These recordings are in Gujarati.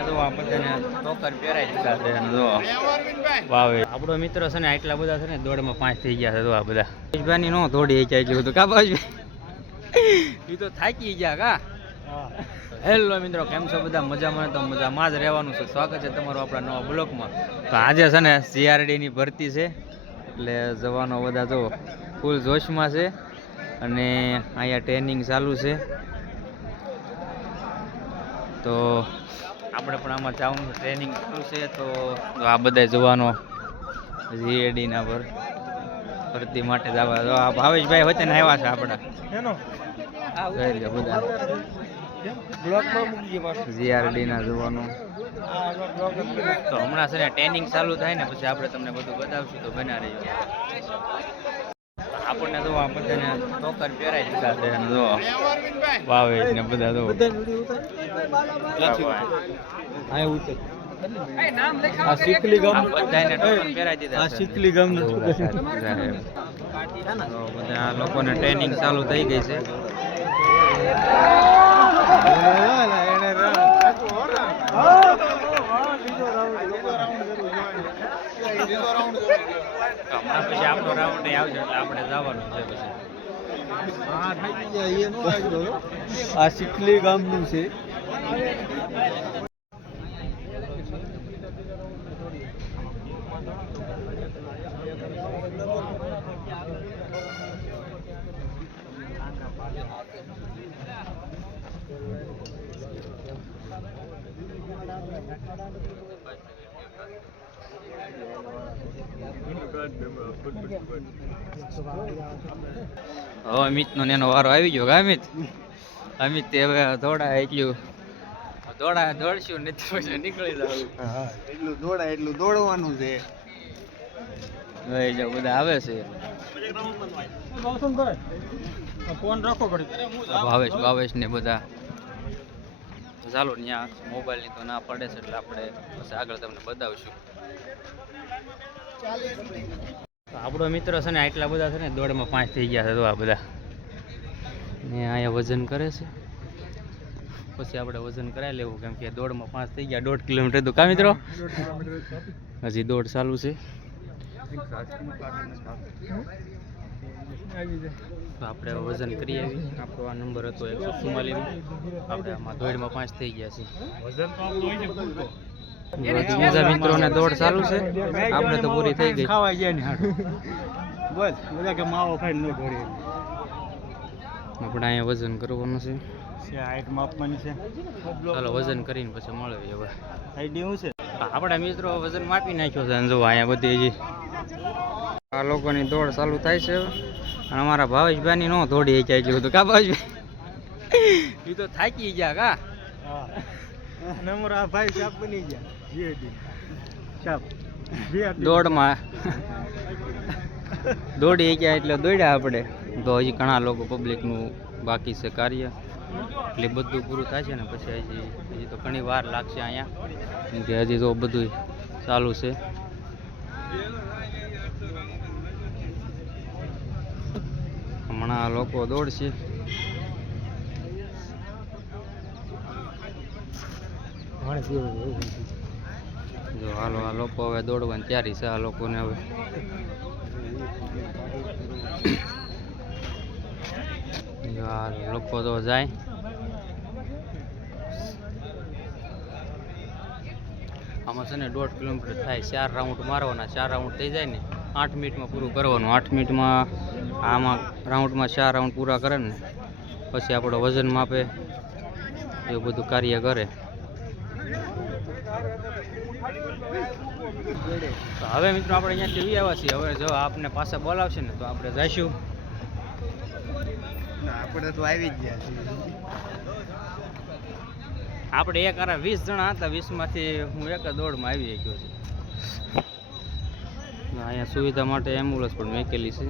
આપણને જો આ બધાને ટોકર પહેરાઈ દીધા છે અને જો વાવે આપણો મિત્ર છે ને આટલા બધા છે ને દોડમાં 5 થઈ ગયા છે જો આ બધા ભાઈ નો દોડી જાય એટલું બધું કા બાજુ એ તો થાકી ગયા કા. હેલો મિત્રો, કેમ છો બધા? મજામાં? તો મજામાં જ રહેવાનું છે. સ્વાગત છે તમારું આપણા નવા બ્લોગમાં. તો આજે છે ને CRD ની ભરતી છે એટલે જવાનો બધા જો ફૂલ જોશમાં છે અને અહીંયા ટ્રેનિંગ ચાલુ છે. તો આપણે પણ આમાં જવાનું છે, ટ્રેનિંગ ચાલુ છે. તો આ બધા જવાનો CRD ના ભરતી માટે જવા. તો આ ભાવેશભાઈ વચ્ચે આવ્યા છે આપણા બધા CRD ના જવાનો. તો હમણાં છે ને ટ્રેનિંગ ચાલુ થાય ને પછી આપણે તમને બધું બતાવશું, તો બના રહીએ. આપણને જો આ બધાને ટોકર પહેરાઈ દીધા છે અને જો વાવે ને બધા જો આ શીખલી ગામ બધાને ટોકર પહેરાઈ દીધા. આ શીખલી ગામ બધા લોકોને ટ્રેનિંગ ચાલુ થઈ ગઈ છે. હમણાં પછી આપણો રાઉન્ડ આવશે એટલે આપણે જવાનું છે. પછી આ શીખલી ગામનું છે. હવે અમિત નો એનો વારો આવી ગયો. અમિત હવે દોડશું નથી પછી નીકળી જવું. એટલું દોડાય એટલું દોડવાનું છે. બધા આવે છે. ભાવેશ ને બધા. ચાલો ત્યાં મોબાઈલ ની તો ના પડે છે એટલે આપણે પછી આગળ તમને બતાવશું. આપણો મિત્ર છે ને આટલા બધા છે ને દોડમાં 5 થઈ ગયા છે તો આ બધા ને અહીંયા વજન કરે છે. પછી આપણે વજન કરાવી લેવું કેમ કે દોડમાં 5 થઈ ગયા. 1.5 કિલોમીટર તો કા મિત્રો હજી દોડ ચાલુ છે. તો આપણે વજન કરી આવી. આપણો આ નંબર હતો 144. આપણે આમાં દોડમાં 5 થઈ ગયા છે. બીજા મિત્રોને દોડ ચાલુ છે. આપણે તો પૂરી થઈ ગઈ. ખાવા ગયા ને બસ બધા કે માવો ખાઈને ન દોડી. આપણે અહીંયા વજન કરવાનું છે. હાઈટ માપવાની છે. ચાલો વજન કરીને પછી મળીએ. હવે આઈડી શું છે? આપણા મિત્રો વજન માપી નાખ્યો છે. જો અહીંયા બધી હજી આ લોકોની દોડ ચાલુ થાય છે. અને અમારા ભાવેશભાઈ નો દોડી જાય એટલું બધું કા ભાવેશભાઈ એ તો થાકી ગયા કા. નંબર આ ભાઈ સાપ બની ગયા. સાપ દોડમાં દોડી ગયા એટલે દોડ્યા આપણે. તો હજી ઘણા લોકો પબ્લિકનું બાકી છે કાર્ય એટલે બધું પૂરું થાય છે ને પછી હજી તો ઘણી વાર લાગશે અહીંયા કેમ કે હજી તો બધું ચાલુ છે. હમણાં લોકો દોડશે. જો હાલો આ લોકો હવે દોડવાની તૈયારી છે. આ લોકોને હવે જો આ લોકો તો જાય. આમાં છે ને 1.5 કિલોમીટર થાય. 4 રાઉન્ડ મારવાના. 4 રાઉન્ડ થઈ જાય ને 8 મિનિટમાં પૂરું કરવાનું. 8 મિનિટમાં આમાં રાઉન્ડમાં 4 રાઉન્ડ પૂરા કરે ને પછી આપણો વજન માપે એવું બધું કાર્ય કરે. તો હવે મિત્રો આપણે અહીંયાથી આવ્યા છીએ. હવે જો આપને પાછા બોલાવશે ને તો આપણે જઈશું. આપણે તો આવી જ ગયા છીએ. આપણે 20 જણા હતા. 20 માંથી હું એક દોડમાં આવી ગયો છું. અહીંયા સુવિધા માટે એમ્બ્યુલન્સ પણ મેકેલી છે.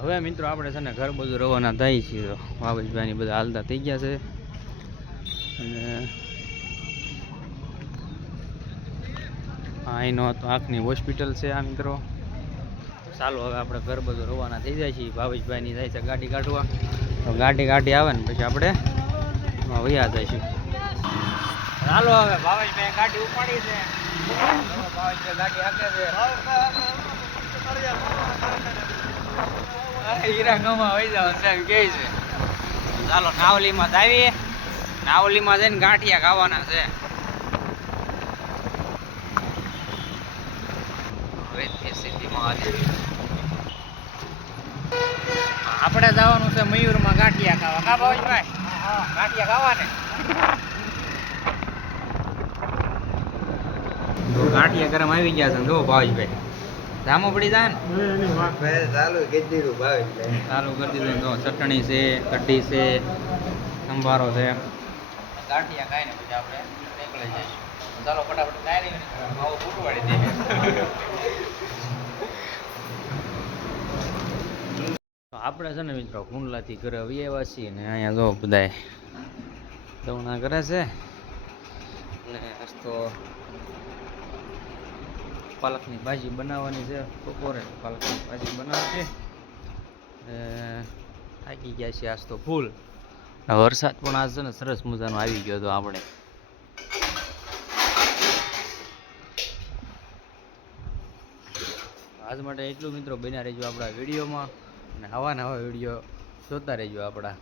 હવે મિત્રો આપણે છે ને ઘર બધું રવાના થાય છીએ. ભાવેશભાઈ બધા હાલતા થઈ ગયા છે અને અહીંનો તો આંખની હોસ્પિટલ છે આ મિત્રો. ચાલો હવે આપણે ઘર બધું રવાના થઈ જાય છીએ. ભાવેશભાઈની જાય છે ગાડી કાઢવા. તો ગાડી આવે ને પછી આપણે એમાં વયા જઈશું. ચાલો હવે ભાવેશભાઈ ગાડી ઉપાડી છે. ભાવેશભાઈ ગાડી હાકે છે. હીરા ગમા વહી જાવ સાહેબ કે છે. ચાલો નાવલીમાં જાવીએ. નાવલીમાં જઈને ગાંઠિયા ખાવાના છે. આપણે જવાનું છે મયુરમાં ગાંઠિયા ખાવા. કા ભાવેશભાઈ? ગાંઠિયા ખાવા ને ગાંઠિયા ગરમ આવી ગયા છે. જો ભાવેશભાઈ જામો પડી જાય ને ચાલુ કરી દીધું. જો ચટણી છે, કઢી છે, સંભારો છે. ગાંઠિયા ખાઈને પછી આપણે નીકળી જઈશું. ચાલો ફટાફટ ખાઈ લઈએ. માવો ફૂટવાડી દઈએ. આપણે છે ને મિત્રો કુંડલાથી ઘરે આવ્યા છીએ ને અહીંયા જો બધાય દવણા કરે છે ને તો પાલકની ભાજી બનાવવાની છે. બપોરે પાલકની ભાજી બનાવશે. થાકી ગયા છે આજ તો ફૂલ. વરસાદ પણ આજ છે ને સરસ મજાનો આવી ગયો હતો. આપણે આજ માટે એટલું મિત્રો બન્યા રહેજો આપણા વિડીયોમાં અને નવા વિડીયો જોતા રહેજો આપણા.